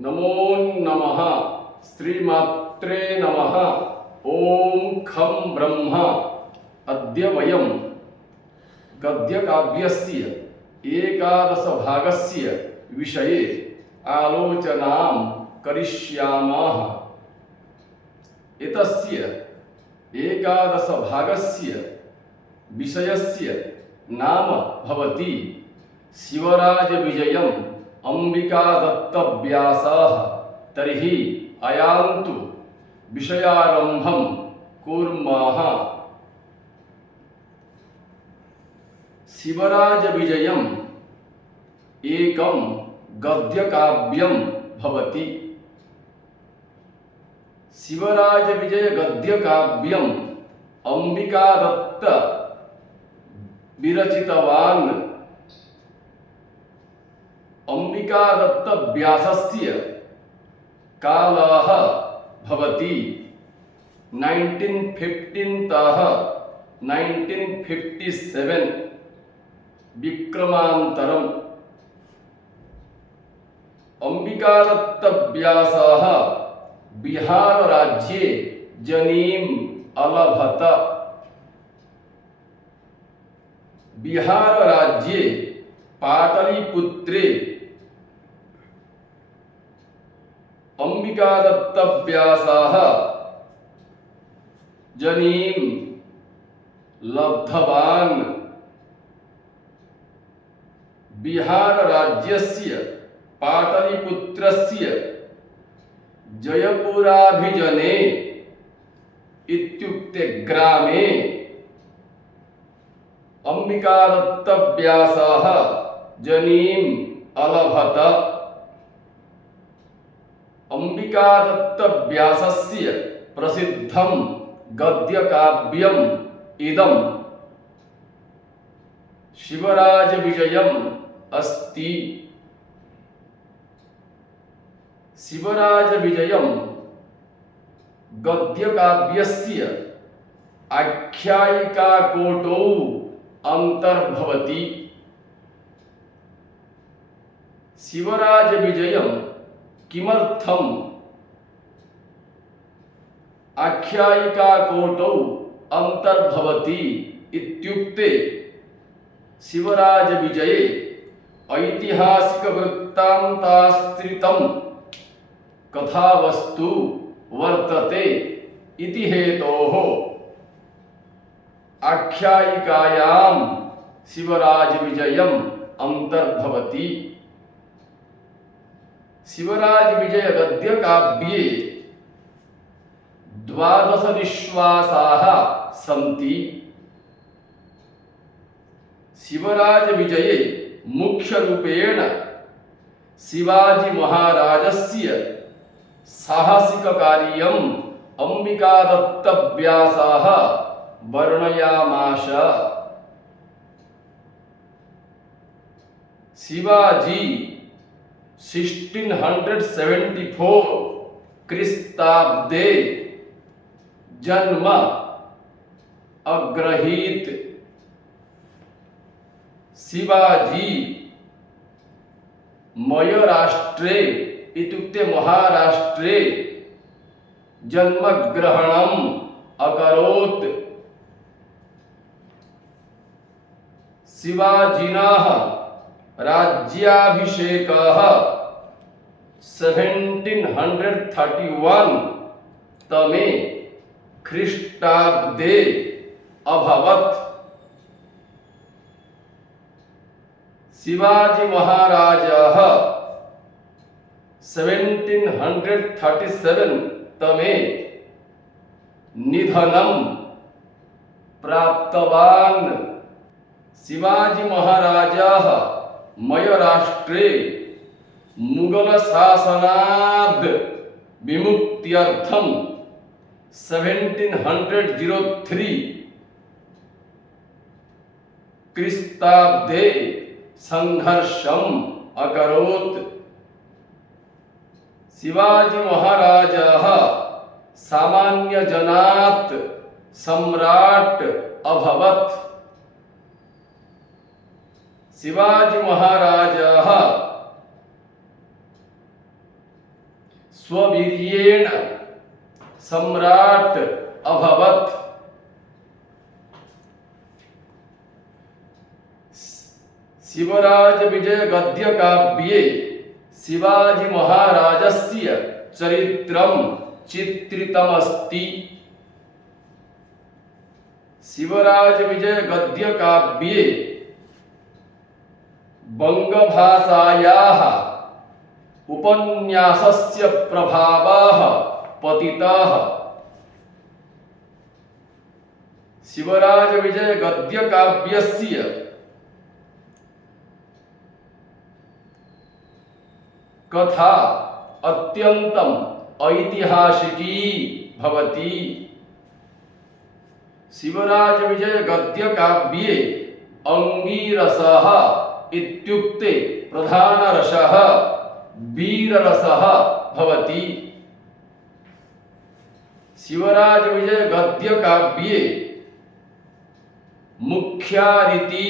नमो नमः श्रीमात्रे नमः। ओम खं ब्रह्म। अद्य वयं गद्यकाव्यस्य एकादश भागस्य विषये आलोचनां करिष्यामः। एतस्य एकादश भागस्य विषयस्य नाम भवति शिवराज विजयम् अंबिकादत्तव्यासः। तर्हि अयान्तु विषयारम्भं कुर्मः। शिवराज विजयम् एकं गद्यकाव्यं भवति। शिवराज विजय गद्यकाव्यम् अंबिकादत्त विरचितवान्। अंबिकादत्त व्यासस्य कालः भवति 1915 तः 1957 विक्रमान्तरम्। अंबिकादत्त व्यासः बिहार राज्ये जनीम् अलभत। बिहार राज्ये पाटलिपुत्रे अंबिकादत्त व्यासः जनीं लब्धवान्। बिहार राज्यस्य पाटलिपुत्रस्य जयपुराभिजने इत्युक्ते ग्रामे अंबिकादत्त व्यासः जनीम् अलभत। अंबिकादत्त व्यासस्य प्रसिद्धं गद्यकाव्यम् इदं शिवराज विजयम् अस्ति। शिवराज विजयम् गद्यकाव्यस्य आख्यायिकाकोटौ अंतर्भवति। शिवराज विजयम् किमर्थम् आख्यायिकाकोटौ अंतर्भवति इत्युक्ते शिवराज विजये ऐतिहासिक वृत्तान्ताश्रितं कथावस्तु वर्तते इति हेतोः आख्यायिकायां शिवराज विजयम् अंतर्भवति। शिवराज विजय गद्य काव्ये 12 निश्वासाः सन्ति। शिवराज विजये मुख्य रूपेण शिवाजी महाराजस्य साहसिक कार्यम् अंबिकादत्त व्यासः वर्णयामास। शिवाजी 1674 क्रिस्ताब्दे जन्म अग्रहीत। शिवाजी मयराष्ट्रे इत्युक्ते महाराष्ट्रे जन्मग्रहणम् अकरोत्। शिवाजिनः राज्याभिषेकः 1731 तमे ख्रीष्टाब्दे अभवत्। शिवाजी महाराजः 1737 तमे निधनं प्राप्तवान्। शिवाजी महाराजः मयराष्ट्रे मुगल शासनाद् विमुक्त्यर्थं 1703 क्रिस्ताब्दे संघर्षम् अकरोत्। शिवाजी महाराजः सामान्य जनात् सम्राट् अभवत्। शिवाजी महाराजः स्ववीर्येण सम्राट अभवत्। शिवराज विजय गद्य काव्ये शिवाजी महाराजस्य चरित्रं चित्रितमस्ति। शिवराज विजय गद्य काव्ये बंगभाषायाः उपन्यासस्य प्रभावः पतितः। शिवराज विजय गद्य काव्यस्य कथा अत्यन्तम् ऐतिहासिकी भवति। शिवराज विजय गद्य काव्ये अंगीरसः इत्युक्ते प्रधानरसः वीररसः भवति। शिवराज विजय गद्य काव्ये मुख्या रीति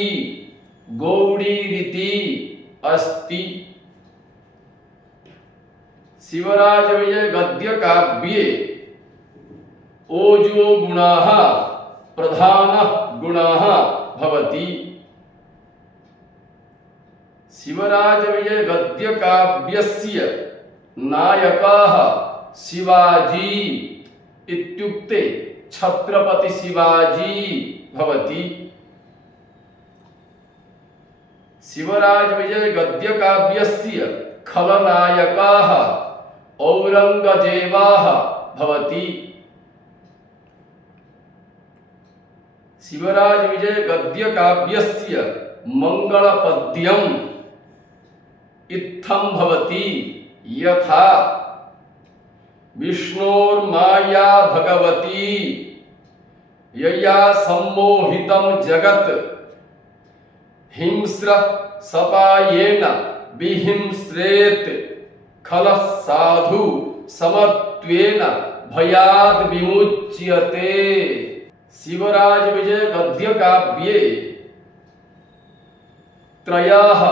गौड़ी रीति अस्ति। शिवराज विजय गद्य काव्ये ओजो गुणः प्रधानः गुणः भवति। शिवराज विजय गद्य काव्यस्य नायकः शिवाजी इत्युक्ते छत्रपति शिवाजी भवति। शिवराज विजय गद्य काव्यस्य खलनायकः औरंगजेबः भवति। शिवराज विजय गद्य काव्यस्य मंगलपद्यम् इत्थं भवति यथा विष्णोर्माया भगवती यया सम्मोहितं जगत् हिंस्र सपायेन विहिंस्रेत् खलः साधु समत्वेन भयाद् विमुच्यते। शिवराज विजय गद्य काव्ये त्रयः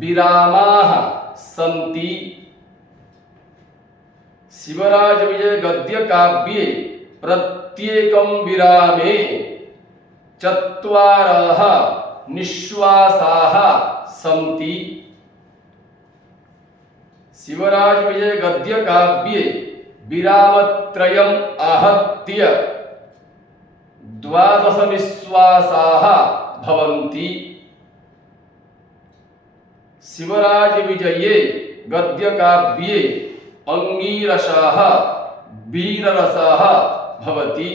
विरामाः सन्ति। शिवराज विजय गद्य काव्ये प्रत्येकं विरामे चत्वारः निश्वासाः सन्ति। शिवराज विजय गद्य काव्ये विरामत्रयम् आहत्य 12 निश्वासाः भवन्ति। शिवराज विजये गद्य काव्ये अंगीरसः वीररसः भवति।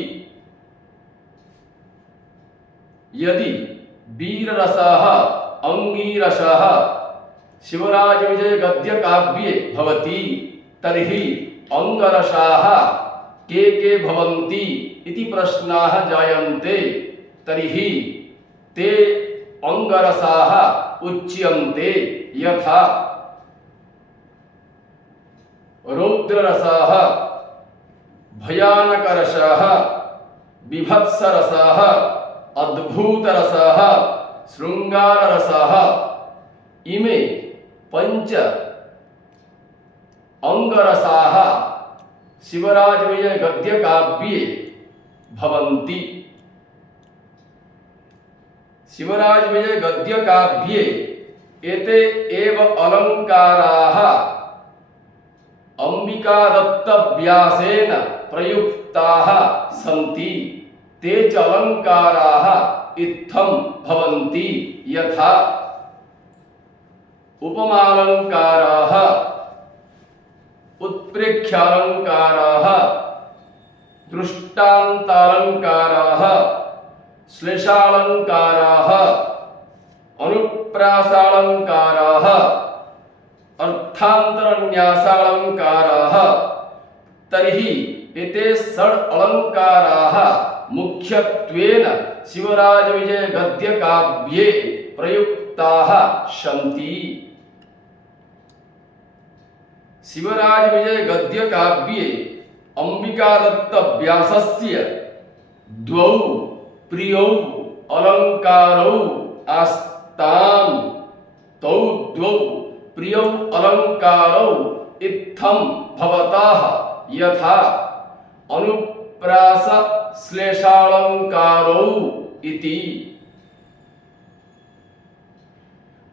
यदि वीररसः अंगीरसः शिवराज विजय गद्य काव्ये भवति तर्हि अंगरसाः के भवन्ति इति प्रश्नाः जायन्ते। तर्हि ते अंगरसाः उच्यन्ते यथा रौद्ररसः भयानकरसः बिभत्सरसः अद्भुतरसः शृंगाररसः इमे पंच अंगरसाः शिवराज विजय गद्य काव्ये भवन्ति। शिवराज विजय गद्य काव्ये एते एव अलंकाराः अंबिका दत्त व्यासेन प्रयुक्ताः सन्ति। ते च अलंकाराः इत्थं भवन्ति यथा उपमालंकाराः उत्प्रेक्ष्यालंकाराः दृष्टान्तालंकाराः श्लेषालंकाराः अनुप्रासालंकाराः अर्थान्तरन्यासालंकाराः। तर्हि एते षड् अलंकाराः मुख्यत्वेन शिवराज विजय गद्य काव्ये प्रयुक्ताः सन्ति। शिवराज विजय गद्य काव्ये अंबिका दत्त व्यासस्य द्वौ प्रियौ अलंकारौ आस्ताम्। तौ द्वौ प्रियौ अलंकारौ इत्थं भवतः यथा अनुप्रास श्लेषालंकारो इति।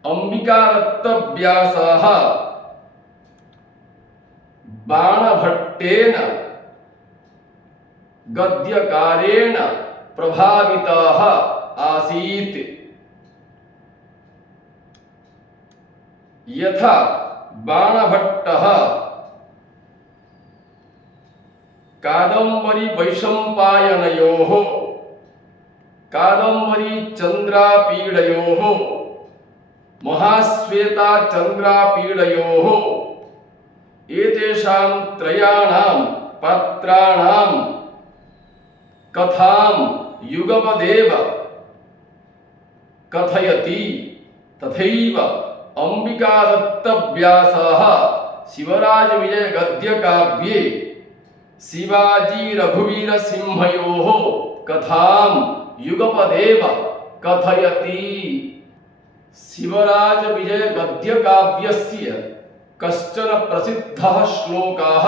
अंबिकारत्तव्यासः बाणभट्टेन गद्यकारेण प्रभावितः आसीत्। यथा बाणभट्टः कादम्बरी वैशंपायनयोः कादम्बरी चंद्रापीडयोः महाश्वेता चंद्रापीडयोः एतेषां त्रयाणां पात्राणां कथां युगपदेव कथयति, तथैव अंबिकारत्तव्यासः शिवराजविजय गद्यकाव्ये शिवाजी रघुवीर सिंहयोः कथां युगपदेव कथयति। शिवराजविजय गद्यकाव्यस्य कश्चन प्रसिद्धः श्लोकः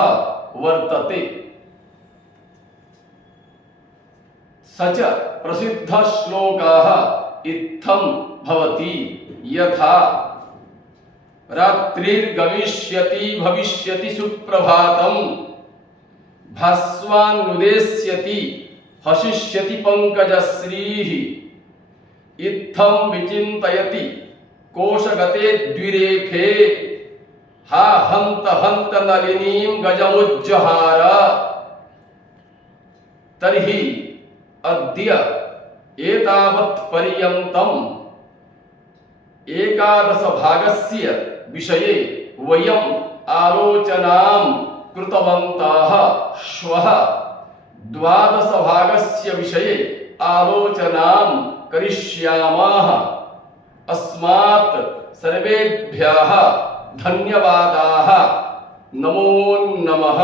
वर्तते। स च प्रसिद्धः श्लोकः इत्थं भवति यथा रात्रिर्गमिष्यति भविष्यति सुप्रभातम् भास्वानुदेष्यति हसिष्यति पंकजश्रीः इत्थं विचिन्तयति कोशगते द्विरेफे हा हन्त हन्त नलिनीं गजमुज्जहार। तर्हि अद्य एतावत् पर्यन्तम् एकादश भागस्य विषये वयम् आलोचनां कृतवन्तः। श्वः द्वादश भागस्य विषये आलोचनां करिष्यामः। अस्मात् सर्वेभ्यः धन्यवादाः। नमो नमः।